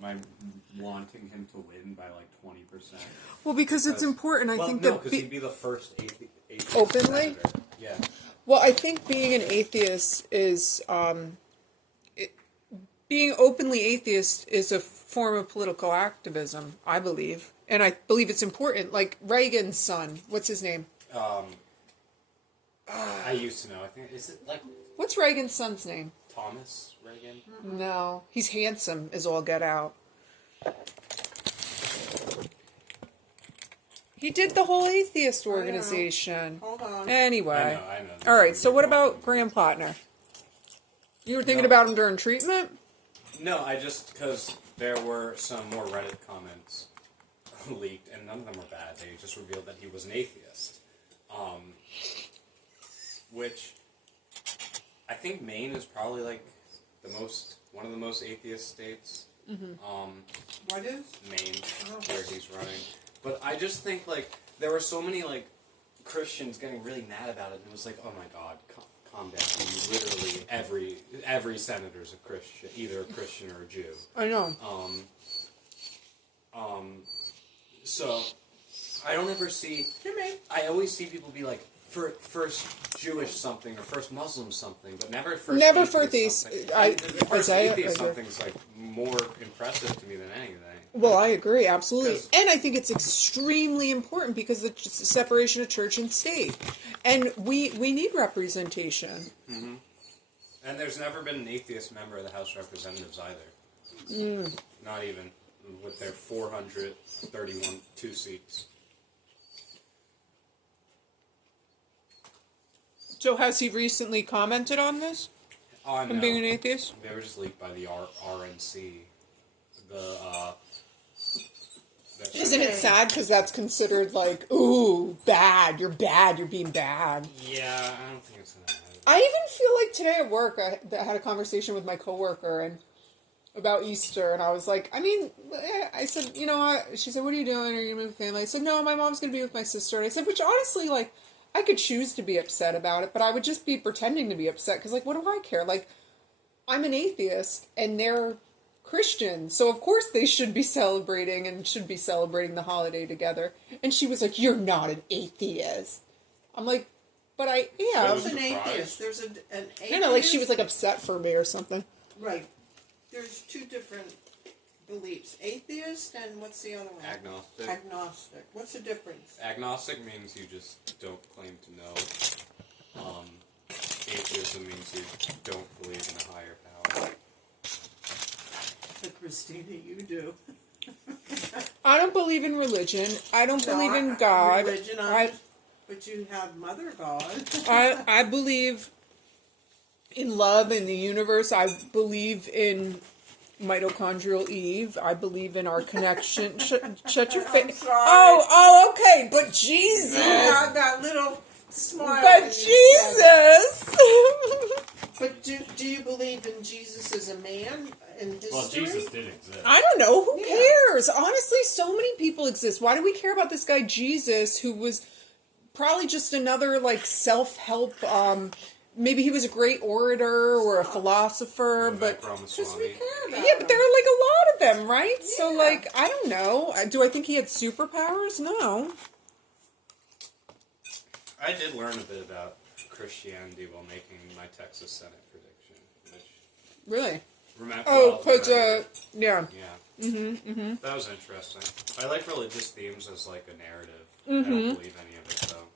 my wanting him to win by like 20%. Well, because it's important. I think because he'd be the first atheist openly. senator. Yeah. Well, I think being an atheist is being openly atheist is a form of political activism. I believe, and I believe it's important. Like Reagan's son, what's his name? I used to know. I think is it like what's Reagan's son's name? Thomas Reagan. No, he's handsome as all get out. He did the whole atheist organization. Hold on. Anyway. I know. All right, so what about Graham Plattner? You were thinking about him during treatment? No, because there were some more Reddit comments leaked, and none of them were bad. They just revealed that he was an atheist. Which I think Maine is probably like one of the most atheist states. Mm-hmm. What is? Maine, where he's running. But I just think, like, there were so many, like, Christians getting really mad about it, and it was like, oh my god, calm down. I mean, literally every senator's a Christian, either a Christian or a Jew. I know. So, I don't ever see... I always see people be like, first Jewish something, or first Muslim something, but never first atheist something. First atheist something's, like, more impressive to me than anything. Well, I agree, absolutely. And I think it's extremely important because of the separation of church and state. And we need representation. Mm-hmm. And there's never been an atheist member of the House of Representatives either. Not even with their 431 two seats. So has he recently commented on this? On being an atheist? They were just leaked by the RNC. Isn't it sad because that's considered like, ooh, bad, you're being bad. Yeah, I don't think it's that. I even feel like today at work I had a conversation with my coworker and about Easter, and I was like, I said, you know what? She said, what are you doing? Are you going to move with family? I said, no, my mom's going to be with my sister. And I said, which honestly, like, I could choose to be upset about it, but I would just be pretending to be upset because, like, what do I care? Like, I'm an atheist, and they're Christian, so of course they should be celebrating the holiday together. And she was like, you're not an atheist. I'm like, but I am. Who's an atheist? There's an atheist. No, like she was like upset for me or something. Right. There's two different beliefs. Atheist and what's the other one? Agnostic. Agnostic. What's the difference? Agnostic means you just don't claim to know. Atheism means you don't believe in a higher power. Christina, you do. I don't believe in religion. I don't believe in God. Religion, but you have Mother God. I believe in love in the universe. I believe in mitochondrial Eve. I believe in our connection. Shut your face. Oh, okay. But Jesus. You have that little smile. But Jesus. But do you believe in Jesus as a man in history? Well, Jesus did exist. I don't know. Who cares? Honestly, so many people exist. Why do we care about this guy Jesus, who was probably just another like self-help? Maybe he was a great orator or a philosopher, but just we care about but there are like a lot of them, right? Yeah. So like, I don't know. Do I think he had superpowers? No. I did learn a bit about Christianity while making my Texas Senate prediction. Really? Yeah. That was interesting. I like religious themes as like a narrative. I don't believe any of it though.